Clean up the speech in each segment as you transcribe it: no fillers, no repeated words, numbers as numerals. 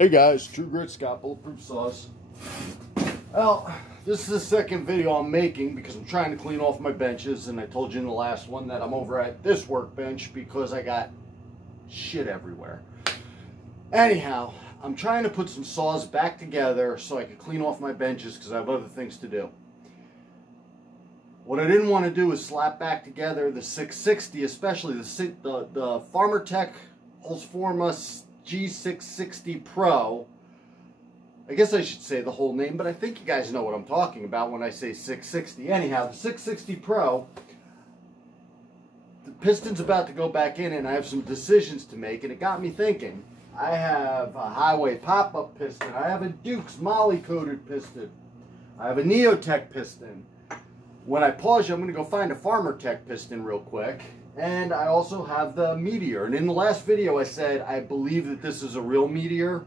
Hey guys, True Grit Scott, Bulletproof Saws. Well, this is the second video I'm making because I'm trying to clean off my benches, and I told you in the last one that I'm over at this workbench because I got shit everywhere. Anyhow, I'm trying to put some saws back together so I can clean off my benches because I have other things to do. What I didn't want to do is slap back together the 660, especially the Farmertec Husqvarna G660 Pro. I guess I should say the whole name, but I think you guys know what I'm talking about when I say 660. Anyhow, the 660 Pro, the piston's about to go back in, and I have some decisions to make, and it got me thinking. I have a Hyway pop-up piston. I have a Duke's Mahle coated piston. I have a Neotec piston. When I pause you, I'm going to go find a Farmertec piston real quick. And I also have the Meteor. And in the last video I said I believe that this is a real Meteor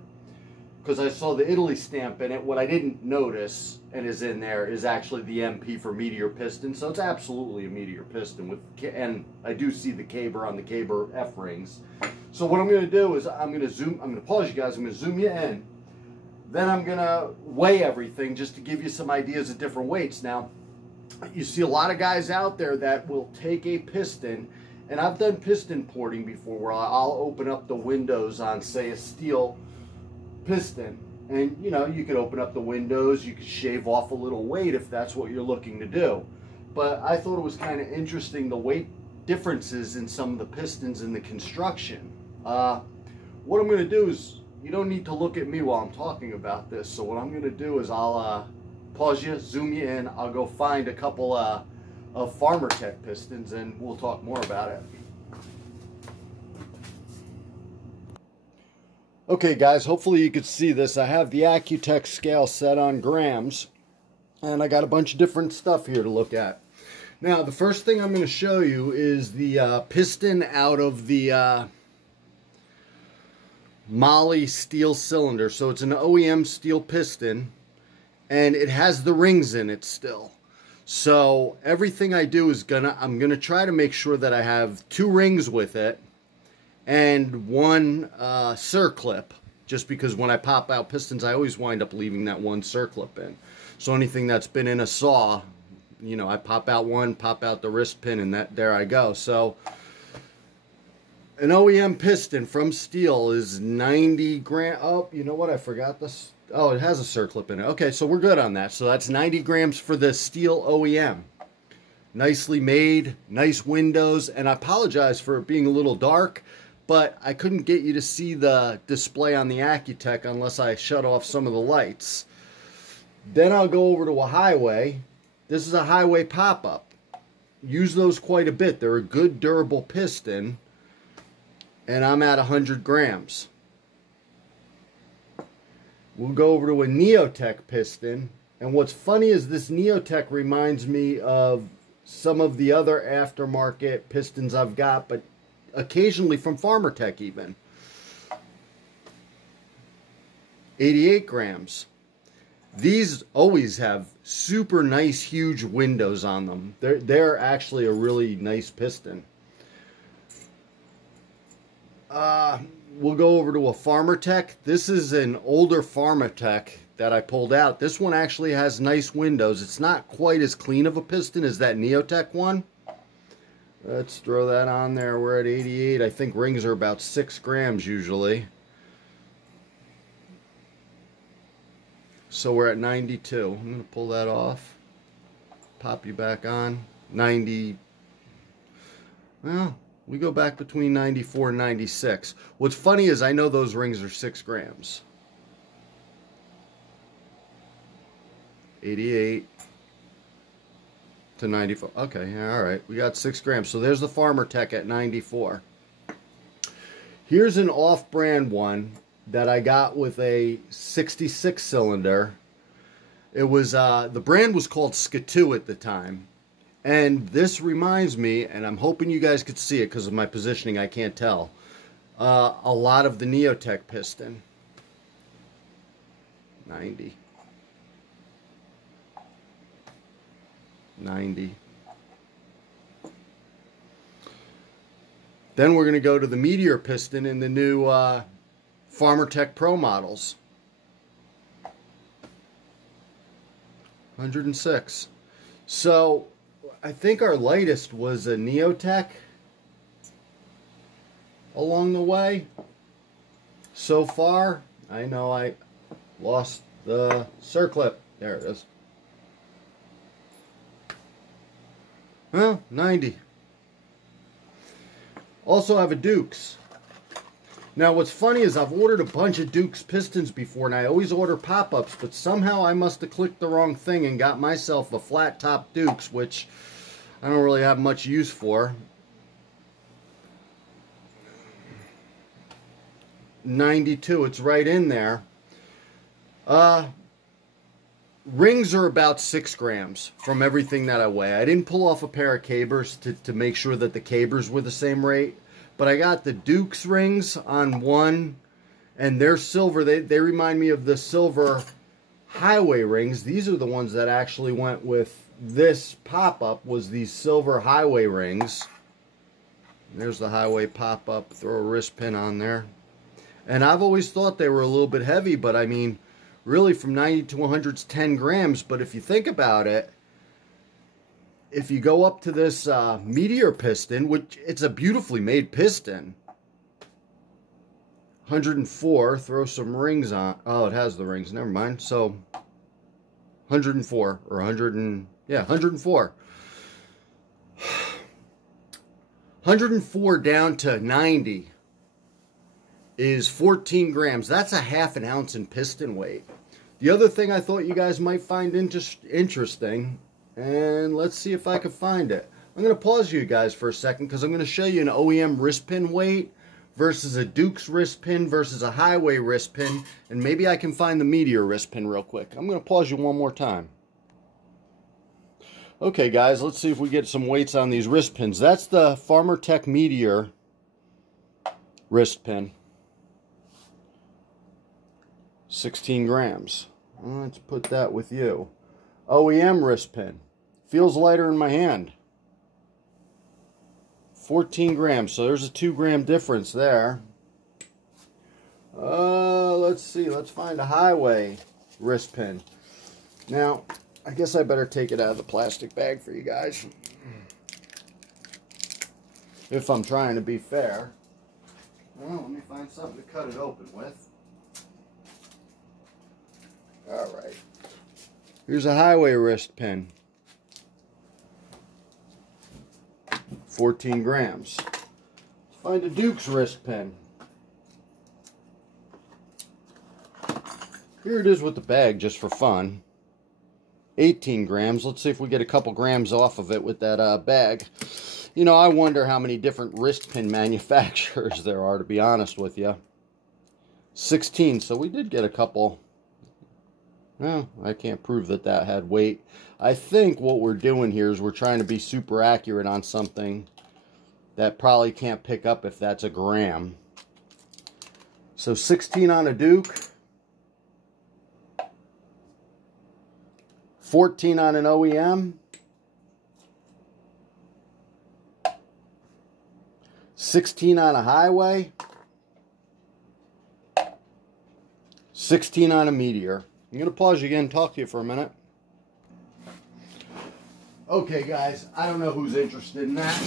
because I saw the Italy stamp in it. What I didn't notice and is in there is actually the MP for Meteor piston. So it's absolutely a Meteor piston. And I do see the caber on the caber F-rings. So what I'm going to do is I'm going to pause you guys. I'm going to zoom you in. Then I'm going to weigh everything just to give you some ideas of different weights. Now, you see a lot of guys out there that will take a piston, and I've done piston porting before where I'll open up the windows on, say, a steel piston, and you know, you could open up the windows, you could shave off a little weight if that's what you're looking to do. But I thought it was kind of interesting the weight differences in some of the pistons in the construction. What I'm going to do is, you don't need to look at me while I'm talking about this, so what I'm going to do is I'll pause you, zoom you in. I'll go find a couple of Farmertec pistons and we'll talk more about it. Okay guys, hopefully you could see this. I have the Accutech scale set on grams, and I got a bunch of different stuff here to look at. Now the first thing I'm going to show you is the piston out of the Mahle steel cylinder. So it's an OEM steel piston, and it has the rings in it still. So everything I do is I'm gonna try to make sure that I have 2 rings with it and 1 circlip, just because when I pop out pistons I always wind up leaving that 1 circlip in. So anything that's been in a saw, you know, I pop out one, pop out the wrist pin, and there I go. So an OEM piston from steel is 90 grams. Oh, you know what? I forgot this. Oh, it has a circlip in it. Okay, so we're good on that. So that's 90 grams for the steel OEM. Nicely made, nice windows, and I apologize for it being a little dark, but I couldn't get you to see the display on the Accutech unless I shut off some of the lights. Then I'll go over to a Hyway. This is a Hyway pop-up. Use those quite a bit. They're a good durable piston, and I'm at 100 grams. We'll go over to a Neotec piston, and what's funny is this Neotec reminds me of some of the other aftermarket pistons I've got, but occasionally from Farmertec even. 88 grams. These always have super nice huge windows on them. They're actually a really nice piston. We'll go over to a Farmertec. This is an older Farmertec that I pulled out. This one actually has nice windows. It's not quite as clean of a piston as that Neotec one. Let's throw that on there. We're at 88. I think rings are about 6 grams usually. So we're at 92. I'm going to pull that off. Pop you back on. 90. Well, we go back between 94 and 96. What's funny is I know those rings are 6 grams. 88 to 94. Okay, all right. We got 6 grams. So there's the Farmertec at 94. Here's an off-brand one that I got with a 66 cylinder. It was, the brand was called Skidoo at the time. And this reminds me, and I'm hoping you guys could see it because of my positioning, I can't tell, a lot of the Neotec piston. 90. 90. Then we're going to go to the Meteor piston in the new Farmertec Pro models. 106. So I think our lightest was a Neotec along the way. So far, I know I lost the circlip. There it is. Well, 90. Also have a Dukes. Now what's funny is I've ordered a bunch of Dukes pistons before, and I always order pop-ups, but somehow I must have clicked the wrong thing and got myself a flat top Dukes, which I don't really have much use for. 92, it's right in there. Rings are about 6 grams from everything that I weigh. I didn't pull off a pair of cabers to make sure that the cabers were the same weight, but I got the Dukes rings on one, and they're silver. They remind me of the silver Hyway rings. These are the ones that actually went with this pop-up, was these silver Hyway rings. There's the Hyway pop-up. Throw a wrist pin on there. And I've always thought they were a little bit heavy, but I mean, really from 90 to 100 is 10 grams. But if you think about it, if you go up to this Meteor piston, which it's a beautifully made piston, 104, throw some rings on. Oh, it has the rings. Never mind. So 104 or 100 and, yeah, 104. 104 down to 90 is 14 grams. That's a half an ounce in piston weight. The other thing I thought you guys might find interesting, and let's see if I can find it. I'm going to pause you guys for a second because I'm going to show you an OEM wrist pin weight versus a Dukes wrist pin versus a Hyway wrist pin, and maybe I can find the Meteor wrist pin real quick. I'm going to pause you one more time. Okay guys, let's see if we get some weights on these wrist pins. That's the Farmertec Meteor wrist pin. 16 grams. Let's put that with you. OEM wrist pin. Feels lighter in my hand. 14 grams. So there's a 2 gram difference there. Let's see. Let's find a Hyway wrist pin. Now, I guess I better take it out of the plastic bag for you guys, if I'm trying to be fair. Well, let me find something to cut it open with. Alright. Here's a Hyway wrist pin. 14 grams. Let's find a Dukes wrist pin. Here it is with the bag, just for fun. 18 grams. Let's see if we get a couple grams off of it with that bag. You know, I wonder how many different wrist pin manufacturers there are, to be honest with you. 16, so we did get a couple. Well, I can't prove that that had weight. I think what we're doing here is we're trying to be super accurate on something that probably can't pick up if that's a gram. So 16 on a Duke. 14 on an OEM. 16 on a Hyway. 16 on a Meteor. I'm going to pause you again and talk to you for a minute. Okay guys, I don't know who's interested in that.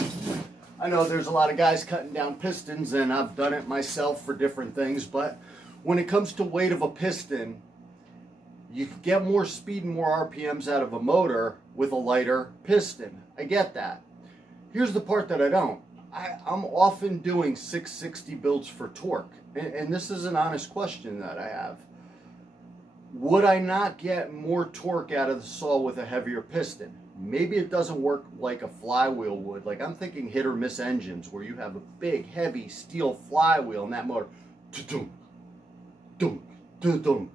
I know there's a lot of guys cutting down pistons, and I've done it myself for different things, but when it comes to weight of a piston, you can get more speed and more RPMs out of a motor with a lighter piston. I get that. Here's the part that I don't. I'm often doing 660 builds for torque, and this is an honest question that I have. Would I not get more torque out of the saw with a heavier piston? Maybe it doesn't work like a flywheel would. Like, I'm thinking hit or miss engines where you have a big, heavy steel flywheel and that motor, dunk, dunk, dunk.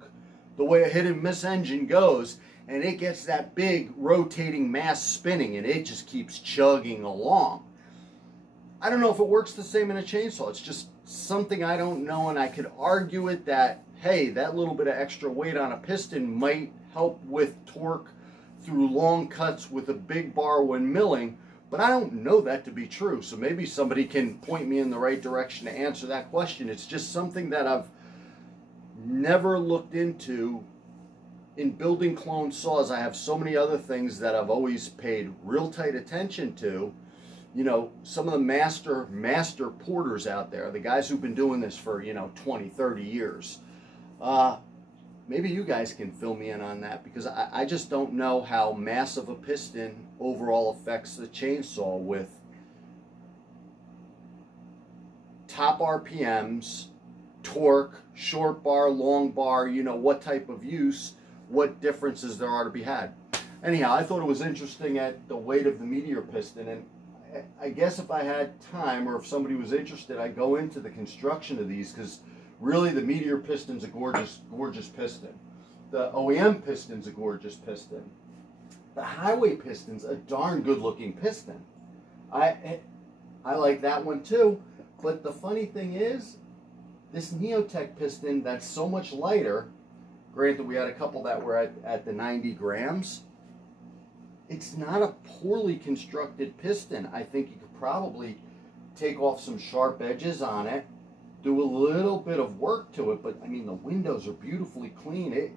The way a hit and miss engine goes, and it gets that big rotating mass spinning, and it just keeps chugging along. I don't know if it works the same in a chainsaw. It's just something I don't know, and I could argue it that, hey, that little bit of extra weight on a piston might help with torque through long cuts with a big bar when milling, but I don't know that to be true. So maybe somebody can point me in the right direction to answer that question. It's just something that I've never looked into. In building clone saws, I have so many other things that I've always paid real tight attention to. You know, some of the master porters out there, the guys who've been doing this for, you know, 20, 30 years. Maybe you guys can fill me in on that, because I just don't know how massive a piston overall affects the chainsaw with top RPMs, torque, short bar, long bar, you know, what type of use, what differences there are to be had. Anyhow, I thought it was interesting at the weight of the Meteor piston, and I guess if I had time, or if somebody was interested, I'd go into the construction of these, because really the Meteor piston's a gorgeous, gorgeous piston. The OEM piston's a gorgeous piston. The Hyway piston's a darn good looking piston. I like that one too, but the funny thing is, this Neotec piston that's so much lighter, granted we had a couple that were at the 90 grams, it's not a poorly constructed piston. I think you could probably take off some sharp edges on it, do a little bit of work to it, but I mean the windows are beautifully clean.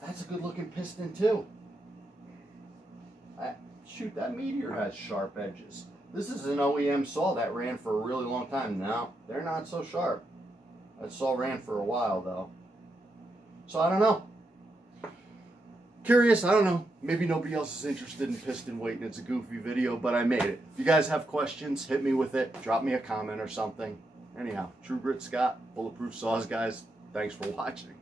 That's a good looking piston too. Shoot, that Meteor has sharp edges. This is an OEM saw that ran for a really long time. Now, they're not so sharp. That saw ran for a while though. So I don't know. Curious, I don't know. Maybe nobody else is interested in piston weight and it's a goofy video, but I made it. If you guys have questions, hit me with it. Drop me a comment or something. Anyhow, True Grit Scott, Bulletproof Saws, guys. Thanks for watching.